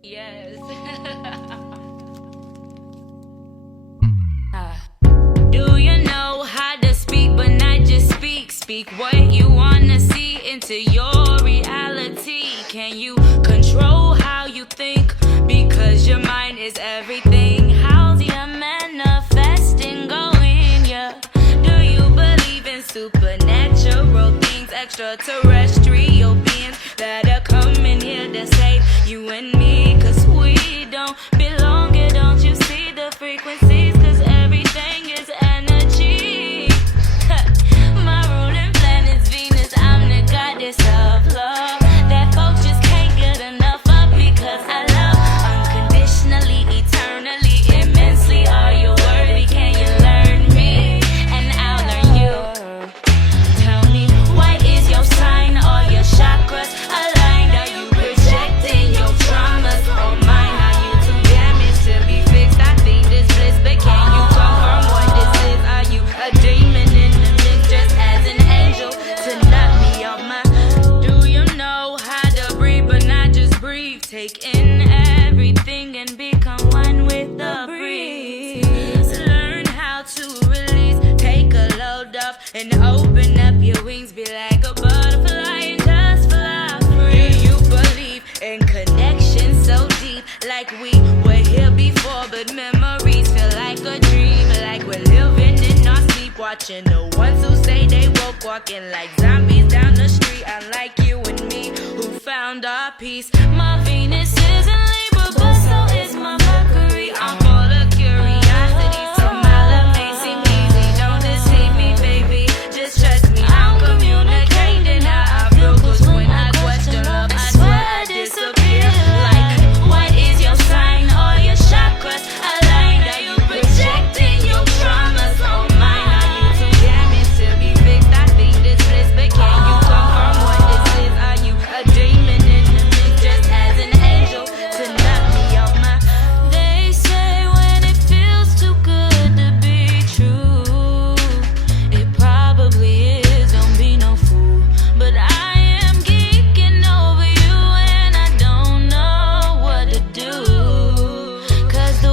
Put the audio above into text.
Yes. Do you know how to speak, but not just speak? Speak what you wanna see into your reality. Can you control how you think? Because your mind is everything. How's your manifesting going? Yeah. Do you believe in supernatural things, extraterrestrial beings that are coming here to save you and me? Cause we don't belong here, don't you see the frequencies? Cause everything is energy. My ruling planet is Venus, I'm the goddess of love. That folks just can't get enough of because I love unconditionally, eternally, immensely. Are you worthy? Can you learn me? And I'll learn you. Tell me, what is your sign or your chakras aligned? Are you projecting your traumas or mine? Are you too damaged to be fixed? I think this bliss, but can you confirm what this is? Are you a demon in the mix just as an angel to knock me off my? Do you know how to breathe but not just breathe? Take in everything and become one with the breeze. Learn how to release, take a load off and open up your wings. Be like a butterfly and just fly free. Do you believe in connection so deep? Like we were here before, but memories feel like a dream. Like we're living in our sleep, watching the ones who say they woke, walking like zombies down the street. Unlike you and me, who found our peace. My Venus